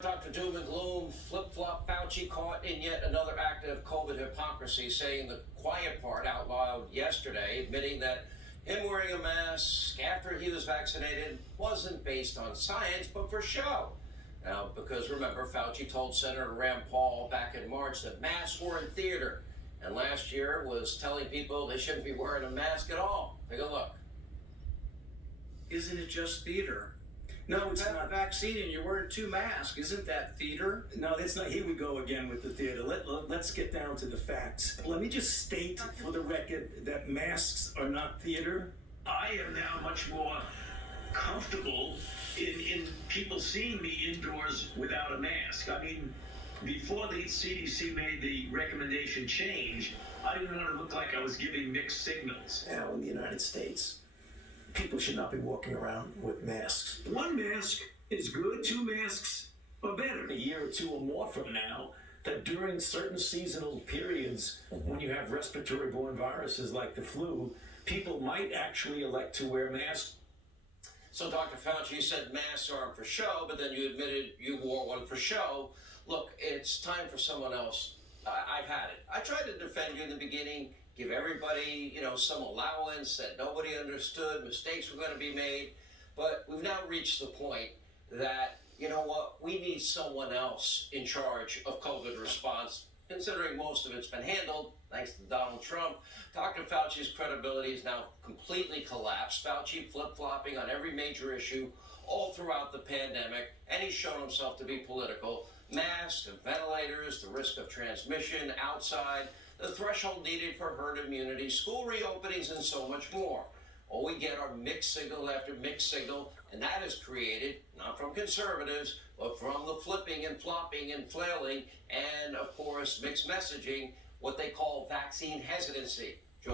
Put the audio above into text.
Dr. Doom and Gloom, flip-flop Fauci caught in yet another act of COVID hypocrisy, saying the quiet part out loud yesterday, admitting that him wearing a mask after he was vaccinated wasn't based on science, but for show. Now, because remember, Fauci told Senator Rand Paul back in March that masks were in theater, and last year was telling people they shouldn't be wearing a mask at all. Take a look. Isn't it just theater? No, it's You have not. a vaccine and you're wearing 2 masks. Isn't that theater? No, that's not. Here we go again with the theater. Let's get down to the facts. Let me just state for the record that masks are not theater. I am now much more comfortable in people seeing me indoors without a mask. I mean, before the CDC made the recommendation change, I didn't want to look like I was giving mixed signals. Now, in the United States, people should not be walking around with masks. 1 mask is good, 2 masks are better. A year or two or more from now, that during certain seasonal periods, when you have respiratory-borne viruses like the flu, people might actually elect to wear masks. So Dr. Fauci said masks aren't for show, but then you admitted you wore one for show. Look, it's time for someone else. I've had it. I tried to defend you in the beginning, give everybody, some allowance that nobody understood, mistakes were going to be made. But we've now reached the point that, we need someone else in charge of COVID response, considering most of it's been handled, thanks to Donald Trump. Dr. Fauci's credibility is now completely collapsed. Fauci flip-flopping on every major issue all throughout the pandemic, and he's shown himself to be political. Masks and ventilators, the risk of transmission outside, the threshold needed for herd immunity, school reopenings, and so much more. All we get are mixed signal after mixed signal, and that is created, not from conservatives, but from the flipping and flopping and flailing, and, of course, mixed messaging, what they call vaccine hesitancy.